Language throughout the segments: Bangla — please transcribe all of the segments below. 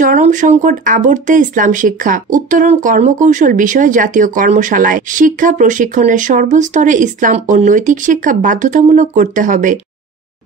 চরম সংকট আবর্তে ইসলাম শিক্ষা, উত্তরণ কর্মকৌশল বিষয়ে জাতীয় কর্মশালায় শিক্ষা প্রশিক্ষণের সর্বস্তরে ইসলাম ও নৈতিক শিক্ষা বাধ্যতামূলক করতে হবে।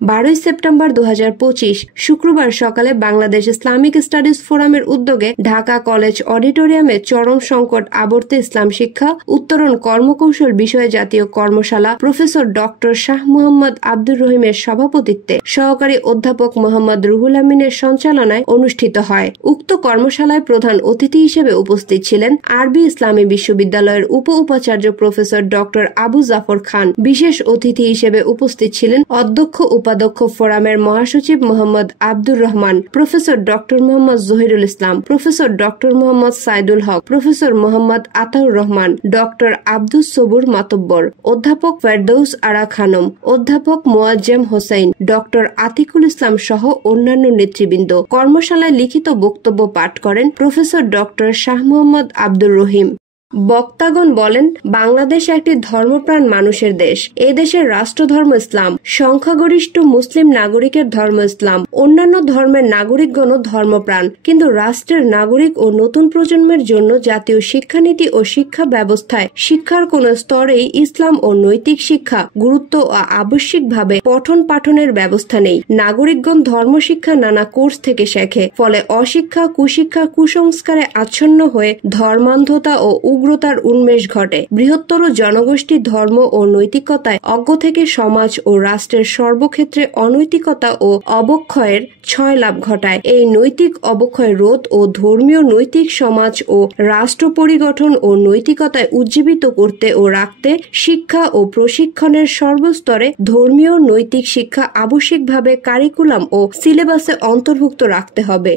12 সেপ্টেম্বর 2025 শুক্রবার সকালে বাংলাদেশ ইসলামিক স্টাডিজ ফোরামের উদ্যোগে ঢাকা কলেজ অডিটোরিয়ামে চরম সংকট আবর্তে ইসলাম শিক্ষা, উত্তরণ কর্মকৌশল বিষয়ে জাতীয় কর্মশালা প্রফেসর ডক্টর শাহ মোহাম্মদ আব্দুর রহিমের সভাপতিত্বে সহকারী অধ্যাপক মোহাম্মদ রুহুল আমিনের সঞ্চালনায় অনুষ্ঠিত হয়। উক্ত কর্মশালায় প্রধান অতিথি হিসেবে উপস্থিত ছিলেন আরবি ইসলামী বিশ্ববিদ্যালয়ের উপাচার্য প্রফেসর ডক্টর আবু জাফর খান। বিশেষ অতিথি হিসেবে উপস্থিত ছিলেন অধ্যক্ষ উপাধ্যক্ষ ফোরামের মহাসচিব মোহাম্মদ আব্দুর রহমান, প্রফেসর ডক্টর মোহাম্মদ জহিরুল ইসলাম, প্রফেসর ডক্টর মোহাম্মদ সাইদুল হক, প্রফেসর মোহাম্মদ আতাউর রহমান, ডক্টর আব্দুস সবুর মাতব্বর, অধ্যাপক ফেরদৌস আরা খানম, অধ্যাপক মোয়াজ্জেম হোসেন, ডক্টর আতিকুল ইসলাম সহ অন্যান্য নেতৃবৃন্দ। কর্মশালায় লিখিত বক্তব্য পাঠ করেন প্রফেসর ডক্টর শাহ মোহাম্মদ আব্দুর রহিম। বক্তাগণ বলেন, বাংলাদেশ একটি ধর্মপ্রাণ মানুষের দেশ। এ দেশের রাষ্ট্রধর্ম ইসলাম, সংখ্যাগরিষ্ঠ মুসলিম নাগরিকের ধর্ম ইসলাম, অন্যান্য ধর্মের নাগরিকগণও ধর্মপ্রাণ। কিন্তু রাষ্ট্রের নাগরিক ও নতুন প্রজন্মের জন্য জাতীয় শিক্ষানীতি ও শিক্ষা ব্যবস্থায় শিক্ষার কোন স্তরেই ইসলাম ও নৈতিক শিক্ষা গুরুত্ব ও আবশ্যিকভাবে পঠন পাঠনের ব্যবস্থা নেই। নাগরিকগণ ধর্মশিক্ষা নানা কোর্স থেকে শেখে, ফলে অশিক্ষা, কুশিক্ষা, কুসংস্কারে আচ্ছন্ন হয়ে ধর্মান্ধতা ও উগ্রতার উন্মেষ ঘটে। বৃহত্তর জনগোষ্ঠী ধর্ম ও নৈতিকতায় অজ্ঞ থেকে সমাজ ও রাষ্ট্রের সর্বক্ষেত্রে অনৈতিকতা ও অবক্ষয়ের ছয় লাভ ঘটায়। এই নৈতিক অবক্ষয় রোধ ও ধর্মীয় নৈতিক সমাজ ও রাষ্ট্র পরিগঠন ও নৈতিকতায় উজ্জীবিত করতে ও রাখতে শিক্ষা ও প্রশিক্ষণের সর্বস্তরে ধর্মীয় নৈতিক শিক্ষা আবশ্যিকভাবে কারিকুলাম ও সিলেবাসে অন্তর্ভুক্ত রাখতে হবে।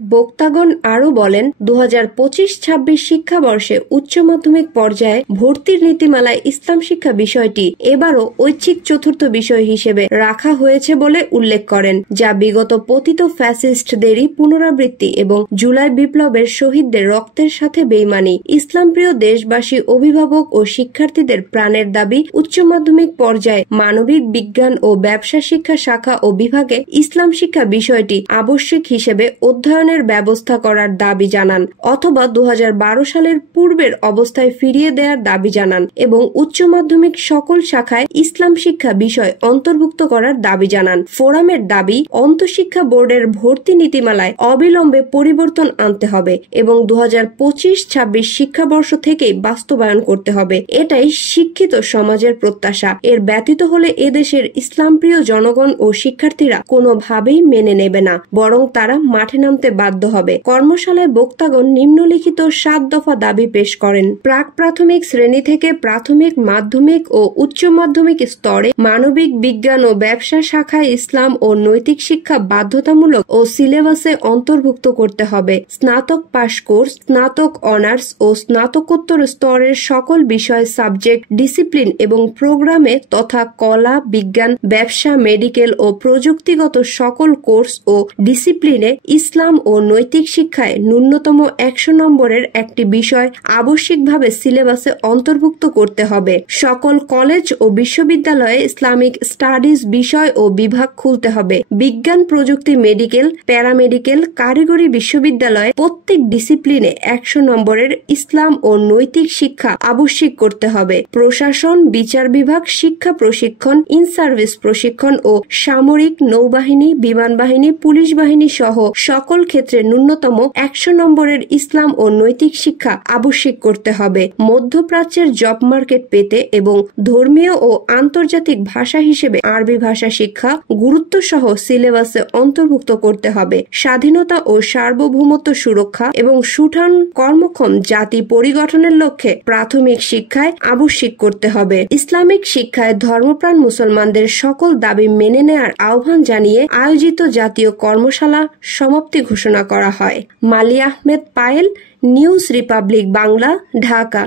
বক্তাগণ আরও বলেন, 2025-26 শিক্ষাবর্ষে উচ্চ মাধ্যমিক পর্যায়ে ভর্তির নীতিমালায় ইসলাম শিক্ষা বিষয়টি এবারও ঐচ্ছিক চতুর্থ বিষয় হিসেবে রাখা হয়েছে বলে উল্লেখ করেন, যা বিগত পতিত ফ্যাসিস্টদেরই পুনরাবৃত্তি এবং জুলাই বিপ্লবের শহীদদের রক্তের সাথে বেইমানি। ইসলামপ্রিয় দেশবাসী, অভিভাবক ও শিক্ষার্থীদের প্রাণের দাবি উচ্চ মাধ্যমিক পর্যায়ে মানবিক বিজ্ঞান ও ব্যবসা শিক্ষা শাখা ও বিভাগে ইসলাম শিক্ষা বিষয়টি আবশ্যিক হিসেবে অধ্যয়ন ব্যবস্থা করার দাবি জানান, অথবা 2012 সালের পূর্বের অবস্থায় ফিরিয়ে দেওয়ার দাবি জানান এবং উচ্চ মাধ্যমিক সকল শাখায় ইসলাম শিক্ষা বিষয় অন্তর্ভুক্ত করার দাবি জানান। ফোরামের দাবি, অন্তঃশিক্ষা বোর্ডের ভর্তি নীতিমালায় অবিলম্বে পরিবর্তন আনতে হবে এবং 2025-26 শিক্ষাবর্ষ থেকেই বাস্তবায়ন করতে হবে। এটাই শিক্ষিত সমাজের প্রত্যাশা। এর ব্যতীত হলে এদেশের ইসলামপ্রিয় জনগণ ও শিক্ষার্থীরা কোনোভাবেই মেনে নেবে না, বরং তারা মাঠে নামতে বাধ্য হবে। কর্মশালায় বক্তাগণ নিম্নলিখিত 7 দফা দাবি পেশ করেন। প্রাক প্রাথমিক শ্রেণী থেকে প্রাথমিক, মাধ্যমিক ও উচ্চ মাধ্যমিক স্তরে মানবিক বিজ্ঞান ও ব্যবসা শাখায় ইসলাম ও নৈতিক শিক্ষা বাধ্যতামূলক ও সিলেবাসে অন্তর্ভুক্ত করতে হবে। স্নাতক পাশ কোর্স, স্নাতক অনার্স ও স্নাতকোত্তর স্তরের সকল বিষয়, সাবজেক্ট, ডিসিপ্লিন এবং প্রোগ্রামে তথা কলা, বিজ্ঞান, ব্যবসা, মেডিকেল ও প্রযুক্তিগত সকল কোর্স ও ডিসিপ্লিনে ইসলাম ও নৈতিক শিক্ষায় ন্যূনতম 100 নম্বরের একটি বিষয় আবশ্যিকভাবে সিলেবাসে অন্তর্ভুক্ত করতে হবে। সকল কলেজ ও বিশ্ববিদ্যালয়ে ইসলামিক স্টাডিজ বিষয় ও বিভাগ খুলতে হবে। বিজ্ঞান, প্রযুক্তি, মেডিকেল, প্যারামেডিকেল, কারিগরি বিশ্ববিদ্যালয়ে প্রত্যেক ডিসিপ্লিনে 100 নম্বরের ইসলাম ও নৈতিক শিক্ষা আবশ্যিক করতে হবে। প্রশাসন, বিচার বিভাগ, শিক্ষা প্রশিক্ষণ, ইন সার্ভিস প্রশিক্ষণ ও সামরিক, নৌবাহিনী, বিমান বাহিনী, পুলিশ বাহিনী সহ সকল ক্ষেত্রে ন্যূনতম 100 নম্বরের ইসলাম ও নৈতিক শিক্ষা আবশ্যিক করতে হবে। মধ্যপ্রাচ্যের জব মার্কেট পেতে এবং ধর্মীয় ও আন্তর্জাতিক ভাষা হিসেবে আরবি ভাষা শিক্ষা গুরুত্ব সহ সিলেবাসে অন্তর্ভুক্ত করতে হবে। স্বাধীনতা ও সার্বভৌমত্ব সুরক্ষা এবং সুঠাম কর্মক্ষম জাতি পরিগঠনের লক্ষ্যে প্রাথমিক শিক্ষায় আবশ্যিক করতে হবে। ইসলামিক শিক্ষায় ধর্মপ্রাণ মুসলমানদের সকল দাবি মেনে নেয়ার আহ্বান জানিয়ে আয়োজিত জাতীয় কর্মশালা সমাপ্তি ঘোষণা করা হয়। Maliya Ahmed Payel, News Republic Bangla, Dhaka.